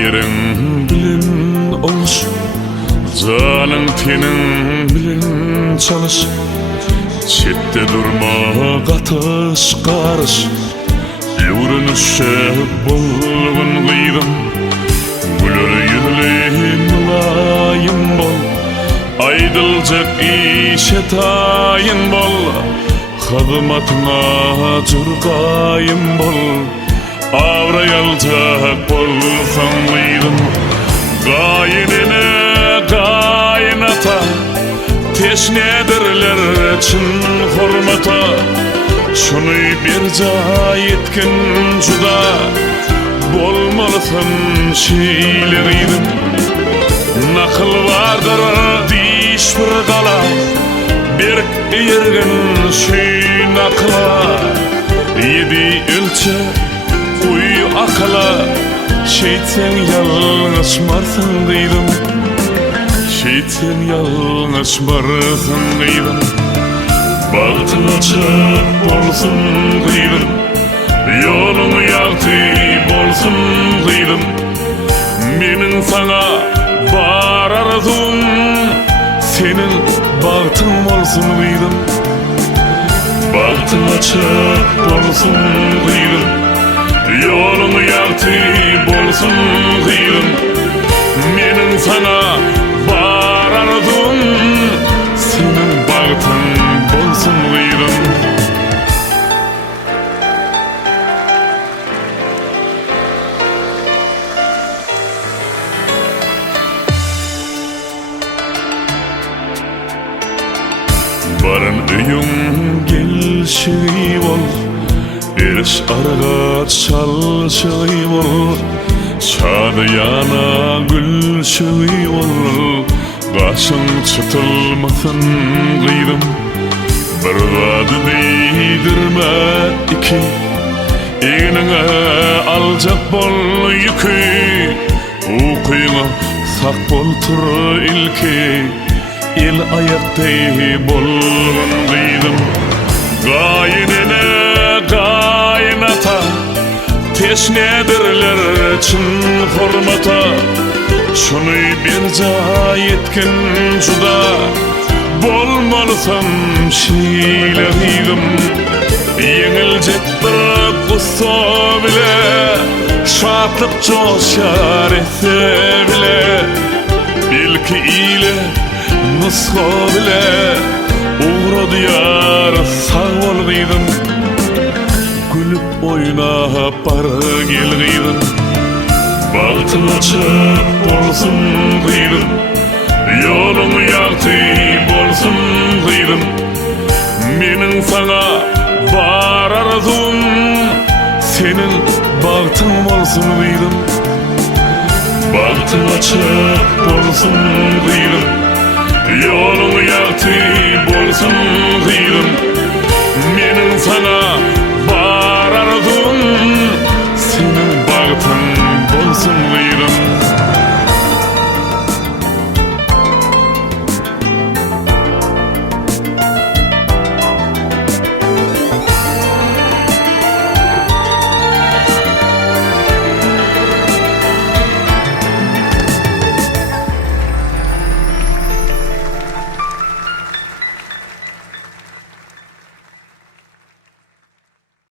Yerin bilen oluş, canın tenin bilen çalış. Çette durma katış karış, Öwrenişe bolgun gıydım. Güler yüzlü mülayim bol, aydılcak işe tayin bol. Hızmatyna jurgayım bol, avrayalcak bolsaň gıydım. Gaýinine gaýnata, teşnedirler çyn hormata. Şuny birja etken juda, bolmalysyn şeýlerim. Nakıl vardır diş bir gala, berk ergen şeý nakla. Yedi ölçe uy akla, şeýtsen ýalňyşmarsyn diýdim. Şeýtsen ýalňyşmarsyn diýdim. Bagtyň açyk bolsun diýdim. Ýoluň ýagty bolsun diýdim. Meniň saňa bar arzum, senin bagtyň bolsun diýdim. Bagtyň açyk bolsun diýdim. Ýoluň ýagty bolsun diýdim. Meniň saňa bar arzum, senin bagtyň bolsun diýdim. Barın öýüň gelşigi bol, eriş araga çalşigi bol. Şadyana gülşigi bol, gaşyň çıtylmasyn gıydım. Bir zady diýdirme iki, eňine aljak bol ýüki. Ukyňa sak boltur ilki, el ayakty bolgun diýdim. Gaýinine gaýnata, teşnedirler çyn hormata. Şuny birja etken juda, bolmalysyn şeýlerim. Yeňiljek bir gussa bile, şatlyk joşar etse bile. Belki ile nusxa bile, uğra diyar sağ ol diýdim. Gülüp oýnap bar gel diýdim. Bagtyň açyk bolsun diýdim. Ýoluň ýagty bolsun diýdim. Meniň saňa bar arzum, senin bagtyň bolsun diýdim. Bagtyň açyk bolsun diýdim. Ýoluň ýagty bolsun